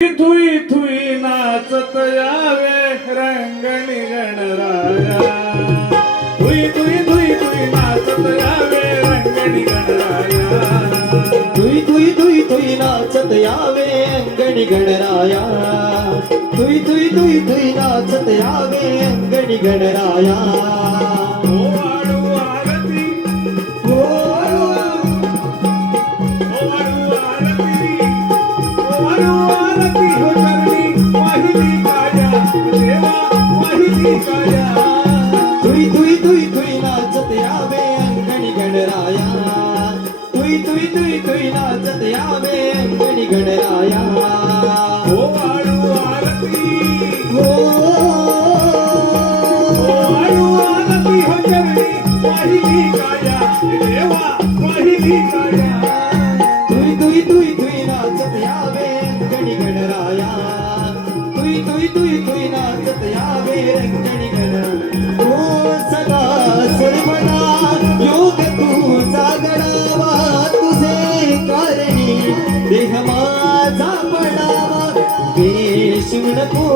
Thuy Thuy नाचत यावे रंगणी Ganaraya. Thuy Thuy Thuy Thuy नाचत यावे रंगणी गणराया. तुई तुई तुई तुई नाचत यावे अंगणी गणराया. तुई तुई तुई तुई नाचत यावे अंगणी गणराया. ओ वाळू आरती, ओ ओ वाळू आरती, ओ वाळू आरती हो चरणी वाहिली काया देवा वाहिली काया. तुई तुई तुई तुई नाचत यावे अंगणी गणराया. तुई तुई तुई तुई नाचत यावे अंगणी गणराया. ओ वाळू आरती, ओ वाळू आरती हो चरणी वाहिली काया देवा वाहिली काया. तुई तुई तुई तुई नाचत यावे अंगणी गणराया. तुई तुई तुई तुई नाचत यावे अंगणी गणराया. ओ सदा सर्वदा योग तुझा गणावा. तुझे कारणी देह माझा पडावा. देशू नको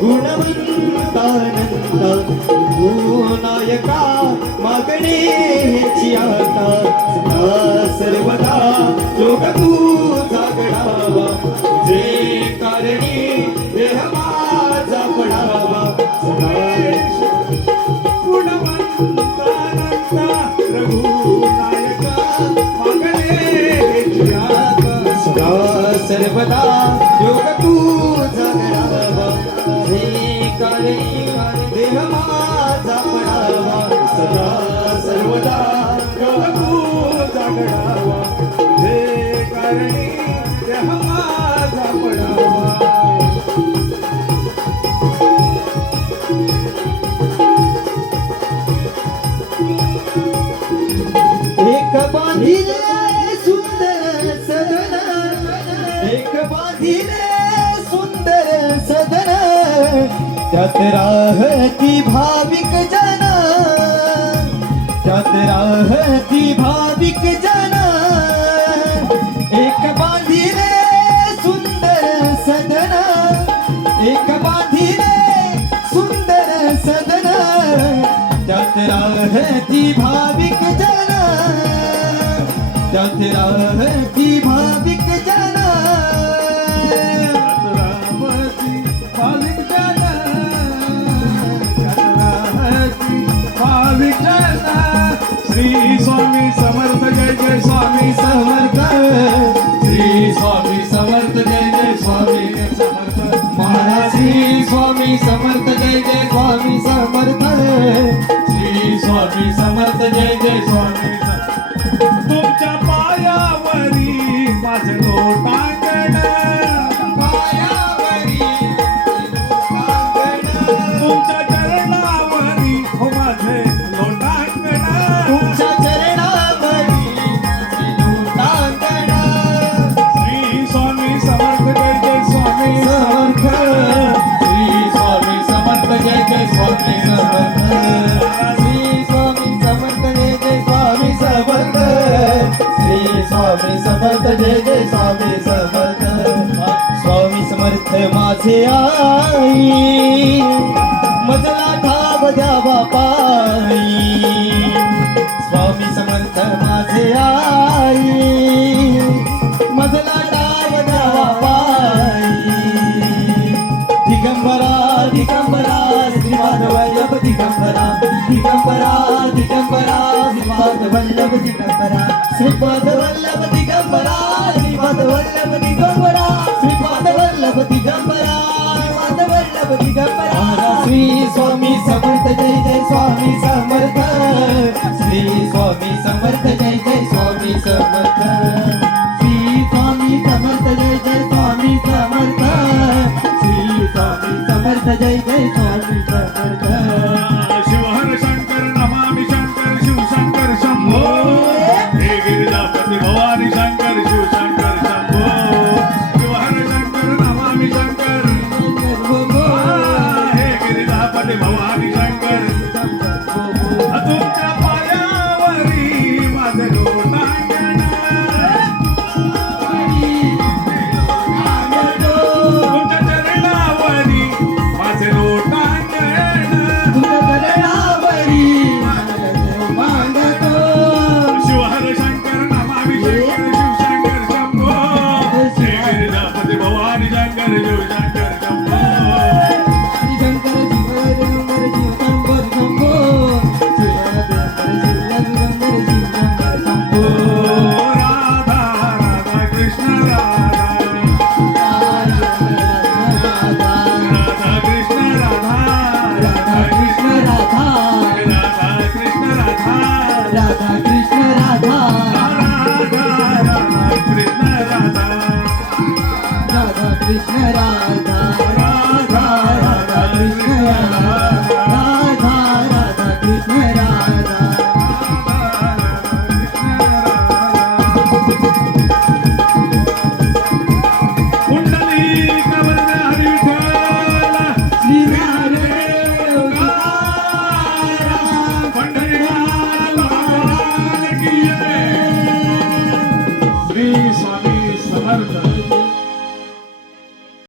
गुणवंतानंदा. तू नायका मागणे ह्याची आता. सदा सर्वदा योग तुझा गणावा. जे कारणी देह माझा पडावा. गुणवंतानंदा रघुनायका मागणे जियाता. सदा सर्वदा योग तुझा गणावा. जे कारणी देह माझा पडावा. सदा सर्वदा योग तुझा गणावा. जे कारणी देह माझा पडावा. एक बांधिले सुंदर सदन. एक बांधिले सुंदर सदन. त्यात राहती भाविक जन. त्यात राहती भाविक जन. एक बांधिले सुंदर सदन. एक बांधिले सुंदर सदन. त्यात राहती भाविक जन. त्यात राहती भाविक जन. रामती भाविक जन, रामती भाविक जन. श्री स्वामी समर्थ जय जय स्वामी समर्थ. श्री स्वामी समर्थ जय जय स्वामी समर्थ महाराज. श्री स्वामी समर्थ जय जय स्वामी समर्थ. श्री स्वामी समर्थ जय जय स्वामी समर्थ. तुमच्या पायावरी माझं लोटांगण. पायावरी लोटांगण. तुमच्या चरणावरी हो माझे लोटांगण. तुमच्या चरणावरी लोटांगण. श्री स्वामी समर्थ जय जय स्वामी समर्थ. श्री स्वामी समर्थ जय जय स्वामी समर्थ. श्री स्वामी समर्थ जय जय स्वामी समर्थ. श्री स्वामी समर्थ जय जय स्वामी समर्थ. स्वामी समर्थ माझे आई. मजला ठाव द्यावा पायी. स्वामी समर्थ माझे आई. मजला ठाव द्यावा पायी. दिगंबरा दिगंबरा श्रीपाद वल्लभ दिगंबरा. दिगंबरा दिगंबरा श्रीपाद वल्लभ दिगंबरा. श्रीपाद वल्लभ दिगंबरा. श्रीपाद वल्लभ दिगंबरा. श्रीपाद वल्लभ दिगंबरा. श्रीपाद वल्लभ दिगंबरा. श्री स्वामी समर्थ जय जय स्वामी समर्थ. श्री स्वामी समर्थ जय जय स्वामी समर्थ. श्री स्वामी समर्थ जय जय स्वामी समर्थ. श्री स्वामी समर्थ जय जय स्वामी समर्थ. शिवहर शंकर नमामि शंकर शिव शंकर शंभो. हे गिरिजापती भवानी शंकर शिव शंकर शंभो. शिवहर शंकर नमामि शंकर. हे गिरिजापती भवानी शंकर. तुमच्या पायावरी माझं लोटांगण. राधा राधा राधा कृष्ण राधा राधा राधा कृष्ण राधा पुंडलिक वरद हरी विठ्ठल श्री नामदेव तुकाराम पंढरीनाथ महाराज की जय. श्री स्वामी समर्थ